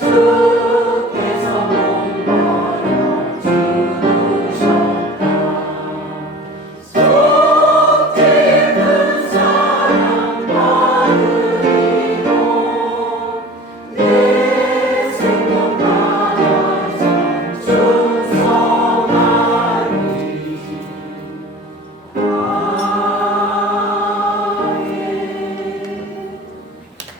So